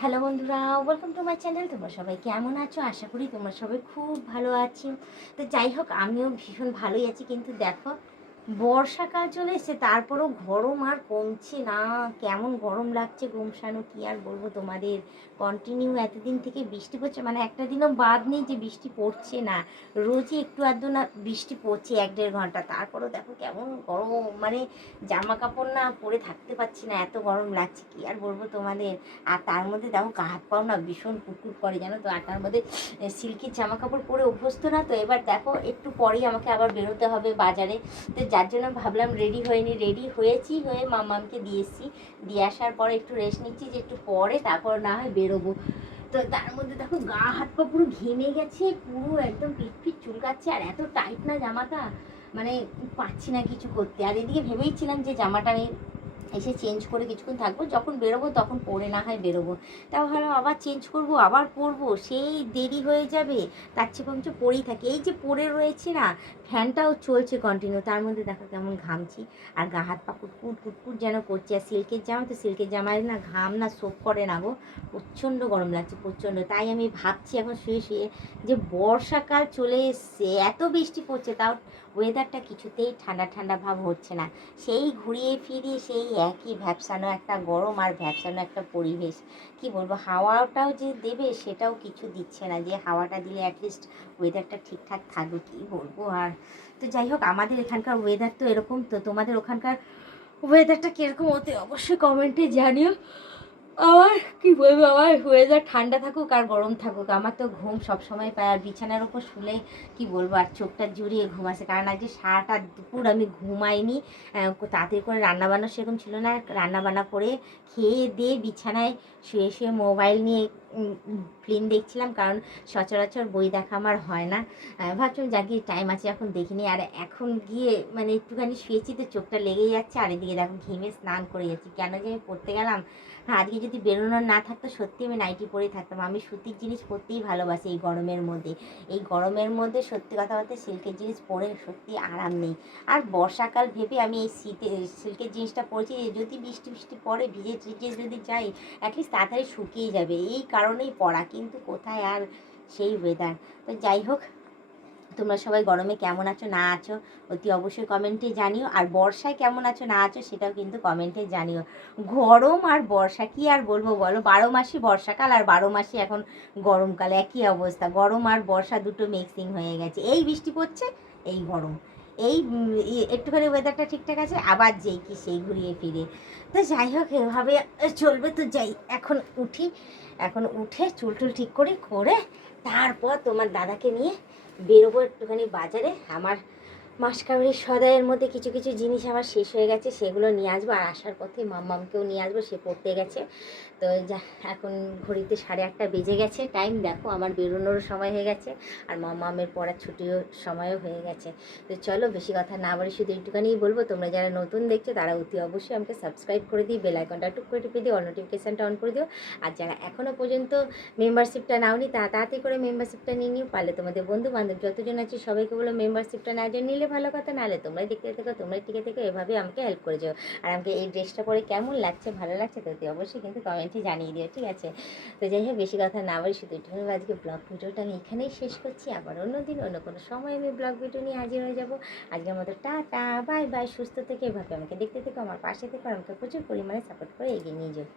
Hello বন্ধুরা, welcome to my channel. তোমরা সবাই কেমন আছো? আশা করি তোমরা সবাই খুব ভালো আছো। তো যাই হোক, আমিও ভীষণ ভালোই আছি। কিন্তু দেখো, বর্ষাকাল চলে এসেছে, তারপরেও গরম আর কমছে না। কেমন গরম লাগছে গুমসানো, কি আর বলবো তোমাদের। কন্টিনিউ এতদিন থেকে বৃষ্টি পড়ছে, মানে একটা দিনও বাদ নেই যে বৃষ্টি পড়ছে না। রোজই একটু আধটু না বৃষ্টি পড়ছে, 1-1.5 ঘন্টা। তারপরেও দেখো কেমন গরম, মানে জামা কাপড় না পরে থাকতে পারছি না, এত গরম লাগছে। কি আর বলবো তোমাদের। আর তার মধ্যে দেখো গা হাত পাও না ভীষণ কুটকুট করে, জানো তো। আর তার মধ্যে সিল্কির জামা কাপড় পরে অভ্যস্ত না তো। এবার দেখো একটু পরেই আমাকে আবার বেরোতে হবে বাজারে। তো যার জন্য ভাবলাম রেডি হয়নি, রেডি হয়েছি, হয়ে মামামকে দিয়ে এসেছি। দিয়ে আসার পরে একটু রেস্ট নিচ্ছি, যে একটু পরে তারপর না হয় বেরোবো। তো তার মধ্যে দেখো গা হাত পা পুরো ঘেমে গেছে, পুরো একদম পিঠ পিঠ চুলকাচ্ছে। আর এত টাইট না জামাটা, মানে পাচ্ছি না কিছু করতে। আর এদিকে ভেবেইছিলাম যে জামাটা আমি এসে চেঞ্জ করে কিছুক্ষণ থাকবো, যখন বেরোবো তখন পরে না হয় বেরোবো। তাও ভালো, আবার চেঞ্জ করব আবার পরবো, সেই দেরি হয়ে যাবে। তার চেয়ে বরঞ্চ পরেই থাকি। এই যে পরে রয়েছে না, ফ্যানটাও চলছে কন্টিনিউ, তার মধ্যে দেখো কেমন ঘামছি। আর গা হাত পা কুটকুট কুটকুট যেন করছে। আর সিল্কের জামা, তো সিল্কের জামায় না ঘাম না সোপ করে না গো। প্রচণ্ড গরম লাগছে, প্রচণ্ড। তাই আমি ভাবছি এখন শুয়ে শুয়ে যে বর্ষাকাল চলে এসছে, এত বৃষ্টি পড়ছে, তাও ওয়েদারটা কিছুতেই ঠান্ডা ঠান্ডা ভাব হচ্ছে না। সেই ঘুরিয়ে ফিরিয়ে সেই একই ভ্যাপসানো একটা গরম আর ভ্যাপসানো একটা পরিবেশ। কি বলবো, হাওয়াটাও যে দেবে সেটাও কিছু দিচ্ছে না, যে হাওয়াটা দিলে অ্যাটলিস্ট ওয়েদারটা ঠিকঠাক থাকবে। কি বলবো আর। তো যাই হোক, আমাদের এখানকার ওয়েদার তো এরকম। তো তোমাদের ওখানকার ওয়েদারটা কীরকম হতে অবশ্যই কমেন্টে জানিও। আমার কি বলবো, আমার ওয়েদার ঠান্ডা থাকুক আর গরম থাকুক, আমার তো ঘুম সবসময় পায়। আর বিছানার ওপর শুলে কি বলবো, আর চোখটা জুড়িয়ে ঘুম আসে। কারণ আজকে সারাটা দুপুর আমি ঘুমাইনি। তাড়াতাড়ি করে রান্নাবান্না সেরকম ছিল না। রান্নাবান্না করে খেয়ে দিয়ে বিছানায় শুয়ে শুয়ে মোবাইল নিয়ে ফিল্ম দেখছিলাম। কারণ সচরাচর বই দেখা আমার হয় না। ভাবছিলাম যাকে টাইম আছে এখন দেখিনি। আর এখন গিয়ে মানে একটুখানি শুয়েছি তো চোখটা লেগে যাচ্ছে। আর এদিকে দেখো ঘেমে স্নান করে যাচ্ছি। কেন যে আমি পড়তে গেলাম। হ্যাঁ, আজকে যদি বেরোনোর না থাকতো সত্যি আমি নাইটি পরেই থাকতাম। আমি সুতির জিনিস পরতেই ভালোবাসি এই গরমের মধ্যে। এই গরমের মধ্যে সত্যি কথা বলতে সিল্কের জিনিস পরে সত্যি আরাম নেই। আর বর্ষাকাল ভেবে আমি এই সিল্কের জিনিসটা পরেছি, যদি বৃষ্টি বৃষ্টি পরে ভিজে টিজে যদি যাই অ্যাটলিস্ট তাড়াতাড়ি শুকিয়ে যাবে, এই কারণেই পরা। কিন্তু কোথায় আর সেই ওয়েদার। তো যাই হোক, তোমরা সবাই গরমে কেমন আছো না আছো অতি অবশ্যই কমেন্টে জানিও। আর বর্ষায় কেমন আছো না আছো সেটাও কিন্তু কমেন্টে জানিও। গরম আর বর্ষা কি আর বলবো বলো, 12 মাসই বর্ষাকাল আর 12 মাসই এখন গরমকাল, একই অবস্থা। গরম আর বর্ষা দুটো মিক্সিং হয়ে গেছে। এই বৃষ্টি পড়ছে, এই গরম। এই একটুখানি ওয়েদারটা ঠিকঠাক আছে, আবার যেই কি সেই ঘুরিয়ে ফিরে। তো যাই হোক, এভাবে চলবে। তো যাই, এখন উঠি। এখন উঠে চুল টুল ঠিক করে করে তারপর তোমার দাদাকে নিয়ে বেরোবো একটুখানি বাজারে। আমার মাসকাবারির সদাইয়ের মধ্যে কিছু কিছু জিনিস আমার শেষ হয়ে গেছে, সেগুলো নিয়ে আসবো। আর আসার পথে মাম্মামকেও নিয়ে আসবো, সে পড়তে গেছে। তো যা, এখন ঘড়িতে 8:30 বেজে গেছে টাইম। দেখো আমার বেরোনোরও সময় হয়ে গেছে, আর মাম্মামের পড়ার ছুটিও সময়ও হয়ে গেছে। তো চলো বেশি কথা না বলে শুধু একটুখানি বলবো, তোমরা যারা নতুন দেখছো তারা অতি অবশ্যই আমাকে সাবস্ক্রাইব করে দিই, বেল আইকনটা টুক করে টিপে দিও, অল নোটিফিকেশানটা অন করে দিও। আর যারা এখনও পর্যন্ত মেম্বারশিপটা নাওনি তারা তাড়াতাড়ি করে মেম্বারশিপটা নিয়ে নিও। পারলে তোমাদের বন্ধু বান্ধব যতজন আছে সবাইকে বলো মেম্বারশিপটা না জন্য নিলে ভালো কথা, নাহলে তোমরাই দেখতে থেকো, তোমরাই টিকে থেকো, এভাবে আমাকে হেল্প করে যাও। আর আমাকে এই ড্রেসটা পরে কেমন লাগছে, ভালো লাগছে তো অবশ্যই কিন্তু কমেন্টে জানিয়ে দিও, ঠিক আছে। তো যাই হোক, বেশি কথা না বলি শুধু একটু আজকে ব্লগ ভিডিওটা আমি এখানেই শেষ করছি। আবার অন্য দিন অন্য কোনো সময় আমি ব্লগ ভিডিও নিয়ে হাজির হয়ে যাবো। আজকের মতো টাটা, বাই বাই। সুস্থ থেকে এভাবে আমাকে দেখতে থেকো, আমার পাশে থেকো, আর আমাকে প্রচুর পরিমাণে সাপোর্ট করে এগিয়ে নিয়ে যাও।